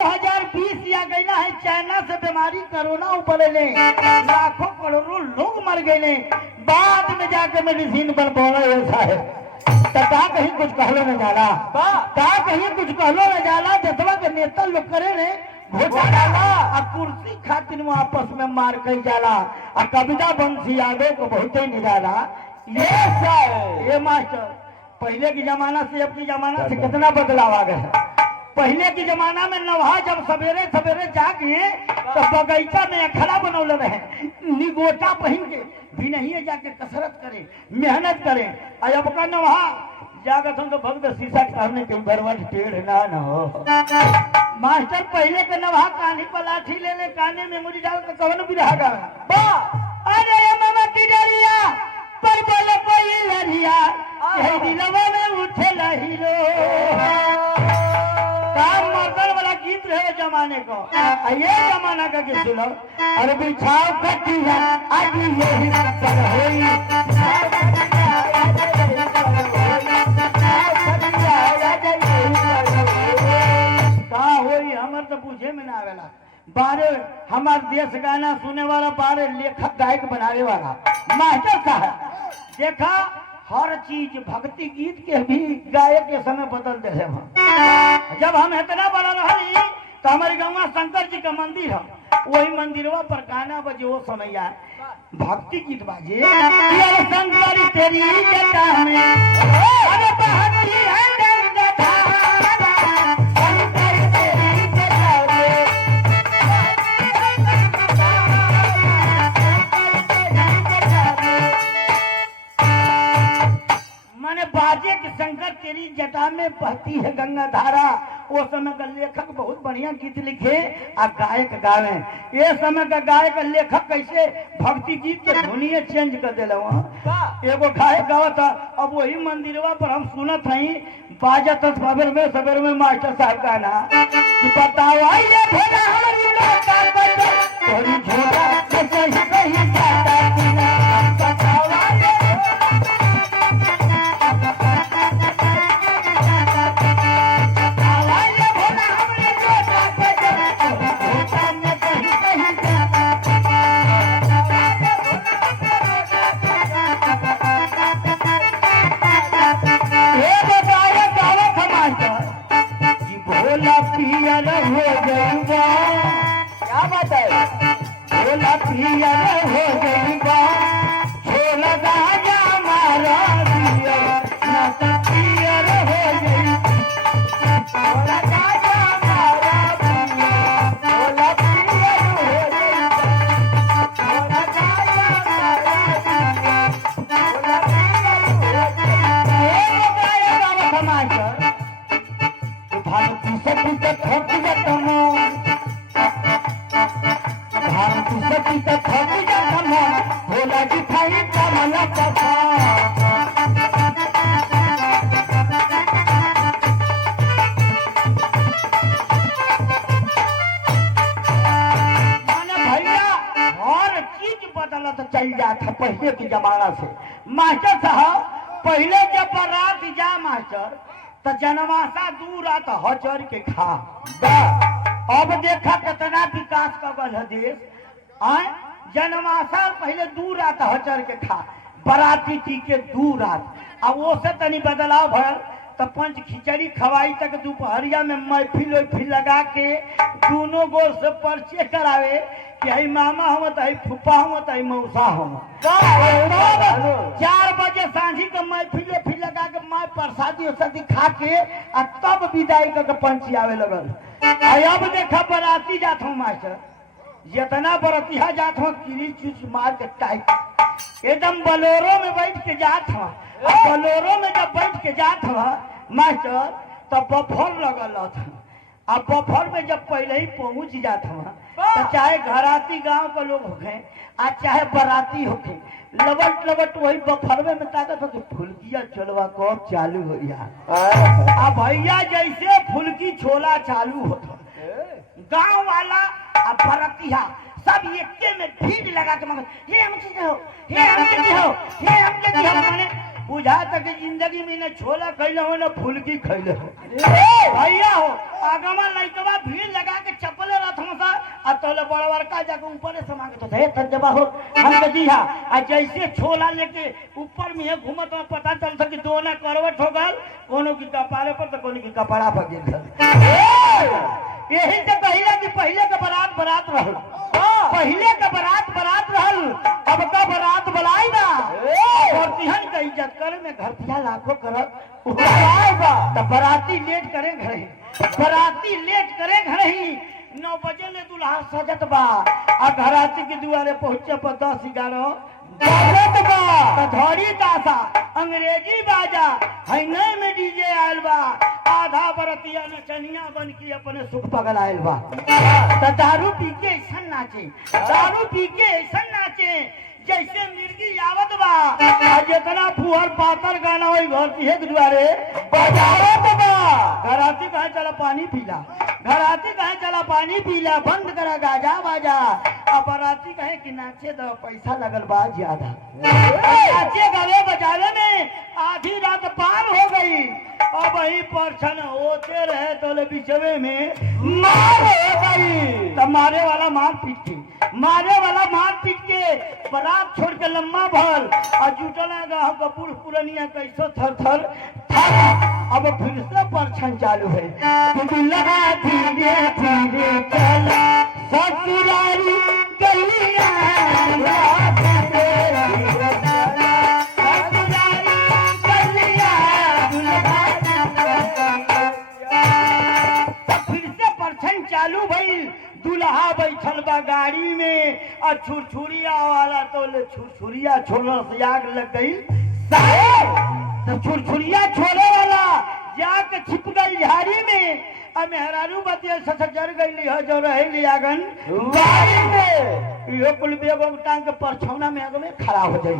2020 या गईला है चाइना से बीमारी कोरोना उपड़े लाखों करोड़ों लोग मर गए बाद में जाके मेडिसिन पर बोला ऐसा है का कहीं कुछ कहलो न जाला का कहीं कुछ कहलो न जाला जतवा के नेता लोग करे ने घोटाला आ कुर्सी खातिर में आपस में मार कई जाला आ कविता बंसी यादव को बहुत ही निराला ये मास्टर पहले की जमाना से अब की जमाना से कितना बदलाव आ गया। पहले के जमाना में नवहा जब सवेरे सवेरे जाके तो बगीचा में अखड़ा बनौले रहे निगोटा पहन के भी नहीं जाके कसरत करे मेहनत करे। अब का नवहा जागत हम तो भक्त शीशा के सामने कहीं भरवन टेढ़ ना हो। मास्टर पहले के नवहा कानी पर लाठी ले ले काने में मुझे डाल के कवन भी रहा गा अरे मामा की डरिया पर बोले कोई लरिया दिलवा में उठे लहिरो मर्दन वाला गीत रहे जमाने को ये जमाना का गीत सुनो। अरे बिछाओ कटिया आज यही पर होई का होई हमर तो पूछे में ना आवेला बारे हमार देश गाना सुने वाला बारे लेखक गायक बनाने वाला मास्टर साहब देखा हर चीज भक्ति गीत के भी गायक के समय बदल दे रहे। जब हम इतना बड़ा रही तो हमारे गाँव शंकर जी का मंदिर है वही मंदिरवा पर गाना बजे वो समय आए भक्ति गीत बाजे शंकर तेरी जटा में अरे भक्ति है बाजे के शंकर तेरी जटा में बहती है गंगा धारा। वो समय का लेखक बहुत बढ़िया गीत लिखे आ गायक गावे। ये समय का गायक लेखक कैसे भक्ति गीत के धुनिये चेंज कर दिले एगो गायक गावत अब वही मंदिरवा पर हम सुनत हई बाजत सवेर में मास्टर साहब गाना कि बताओ ये भोला हमारी लौटा तोरी झोला कैसे ही कहीं जाता बताओ चल जाता पहले के जमाना से। मास्टर साहब पहले जब बारात जा मास्टर तो जनमासा दूर आता हचर के खा अब देखा कितना विकास का गल है देश जनमासा पहले दूर आता हचर के खा बराती टीके दूर आत अब वो से तनी बदलाव भर तो पंच खिचड़ी खवाई तक दोपहरिया में महफिल लगा के दोनों गोल से परिचय करावे कि आई मामा हम तो फूफा हम तो मौसा हम 4 बजे सांझी का महफिल लगा के माँ प्रसादी खा के आ तब विदाई करके पंची आवे लगल। अब देखा बराती जात हूँ मास्टर जितना बरतिया जात हूँ किरी चूच मार के टाइट एकदम बलोरो में बैठ के जात हूँ। बलोरो में जब बैठ के जात हूँ मास्टर तब बफर लगल अब बफर में जब पहले ही पहुंच जात हूँ तो चाहे घराती गांव के लोग होखे आ चाहे बराती होखे लबट वही बफरवे में ताकत हो कि फुल्किया चलवा कब चालू हो यार भैया जैसे फुल्की छोला चालू होता गांव वाला आ बरातिया सब एके में भीड़ लगा के मगर हे हम हो हे हम हो हे हम माने बुझा तक जिंदगी में न छोला खैले हो न फुलकी खैले हो भैया हो आगमा लइकवा भीड़ लगा के चप्पले रथ सा आ तोले बड़ बड़का जाके ऊपर से मांगे तो हे तजबा हो हम जी हां आ जैसे छोला लेके ऊपर में घूमत में पता चल सके दोना करवट हो गल कोनो की कपारे पर तो कोनो की कपड़ा पर गिर यही तो कहिला कि पहले के बारात रहल पहले के बारात रहल अब का बारात बुलाई ना और तिहन का इज्जत करे में घरतिया लाखों करत उठाएगा तो बाराती लेट करे घरे ही 9 बजे ले दुल्हा सजत बा आ घराती के दुआरे पहुंचे पर 10-11 बाजत बा त धड़ी दासा अंग्रेजी बाजा है नए में डीजे आयल बा आधा बरतिया नचनिया बन के अपने सुख पगल आयल बा त दारू पी के ऐसा नाचे जैसे मिर्गी आवत बा आ जितना फुहर पातर गाना होई घर के दुआरे बजावत बा घराती कहे चला पानी पीला बंद करा गाजा बाजा अब बराती कहे कि नाचे दो पैसा लगल बा ज्यादा नाचे गावे बजावे में आधी रात पार हो गई अब वही परछन होते रहे तो बिचवे में मार हो गई तो मारे वाला मार पीट के बारात छोड़ के लम्बा भर और जुटल कपूर पुरनिया कैसो थर अब फिर से परछन चालू है दुल्हा धीरे धीरे चला ससुरारी गलिया फिर से परछन चालू भई दुल्हा बैठल बा गाड़ी में और छुरछुरिया वाला तो छुरछुरिया छोड़ने से आग लग गई तो छुरछुरिया छोड़े वाला जाके छिप गई झाड़ी में अब मेहरारू बतिया जर गई जो रहे आगन बाड़ी में ये कुल बेगो टांग के परछौना में आग में खड़ा हो जाई।